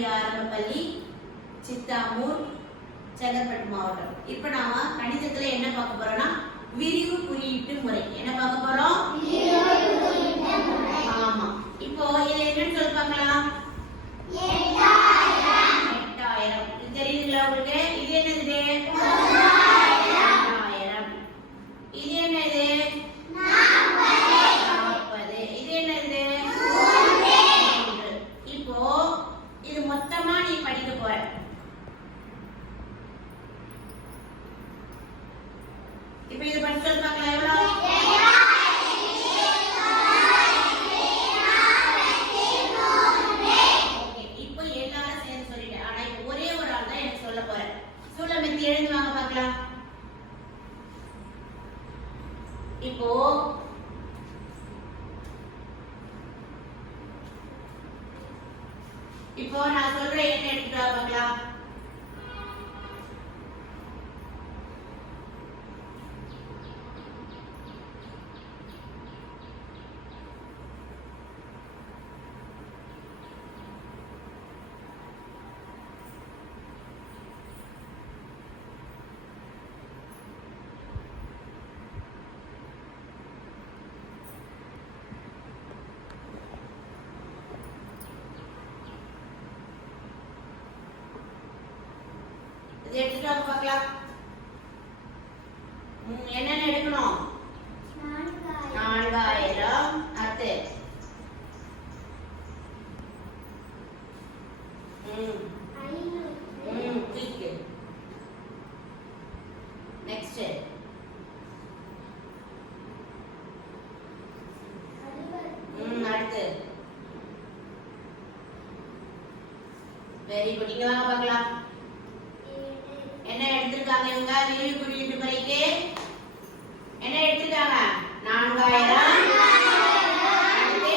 தொடர்புடைய ஆரம்ப பள்ளி சித்தாமூர் செங்கற்பட்டு மாவட்டம். இப்போ நாம கணிதத்துல என்ன பார்க்க போறோம்னா விரிவு குறியீட்டு முறை. என்ன பார்க்க போறோம்? ஆமா. இப்போ இது என்னன்னு சொல்லி மெத்தி எழுந்து வாங்க பார்க்கலாம். இப்போ இப்போ நான் சொல்றேன் என்ன எடுத்துட்டு வா பார்க்கலாம். இது எடுத்துட்டு வாங்க பார்க்கலாம். என்னென்ன எடுக்கணும்? நான்காயிரம். அத்து நெக்ஸ்ட் அடுத்து. வெரி குட் இங்க வாங்க பார்க்கலாம். என்ன எடுத்திருக்காங்க இவங்க? விரிவு குறியீட்டு முறைக்கு என்ன எடுத்திருக்காங்க நான்காயிரம் அடுத்து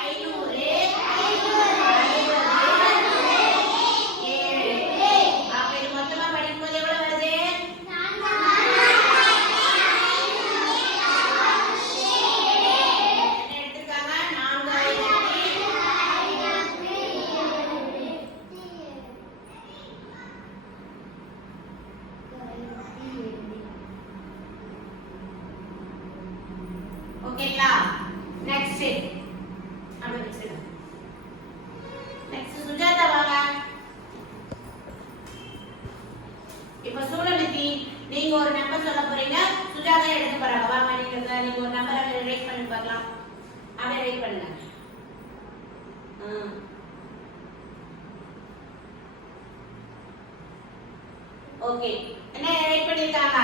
ஐநூறு ஏழு அப்ப இது மொத்தமா படிக்கும்போது எவ்வளவு வருது என்ன எடுத்திருக்காங்க நான்காயிரத்தி ஓகேங்களா நெக்ஸ்ட் அப்படி வச்சிருங்க நெக்ஸ்ட் சுஜாதா வாங்க இப்ப சூழலித்தி நீங்க ஒரு நம்பர் சொல்ல போறீங்க சுஜாதா எடுக்க போறாங்க நீங்க ஒரு நம்பர் ரைட் பண்ணி பார்க்கலாம் அப்படியே ரைட் பண்ணுங்க ஓகே என்ன ரைட் பண்ணிருக்காங்க?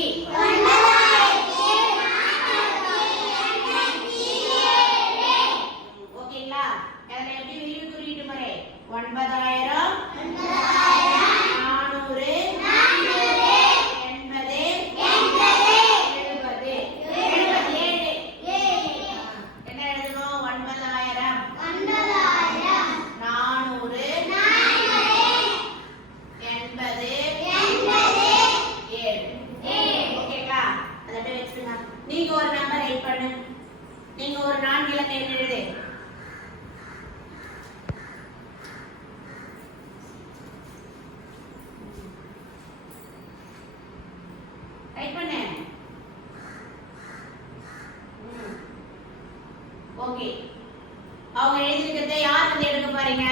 three. One ஒரு நான்கு எழுது ரைட் பண்ணு ஓகே. அவங்க எழுதிருக்கிறத யார் வந்து எடுக்க பாருங்க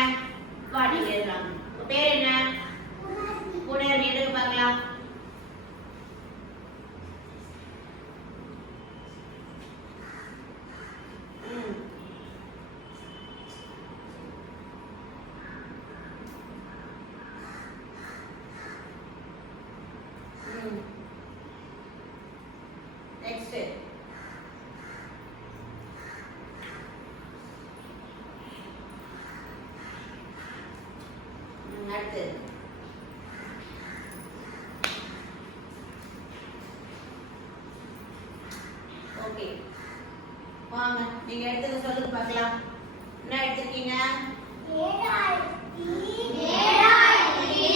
வா எழுதுறாங்க பேர் என்ன? அடுத்து ஓகே. வாங்க நீங்க எடுத்தது சொல்லுங்க பார்க்கலாம். என்ன எடுத்திருக்கீங்க? ஏழாயிரத்தி ஏழாயிரத்தி.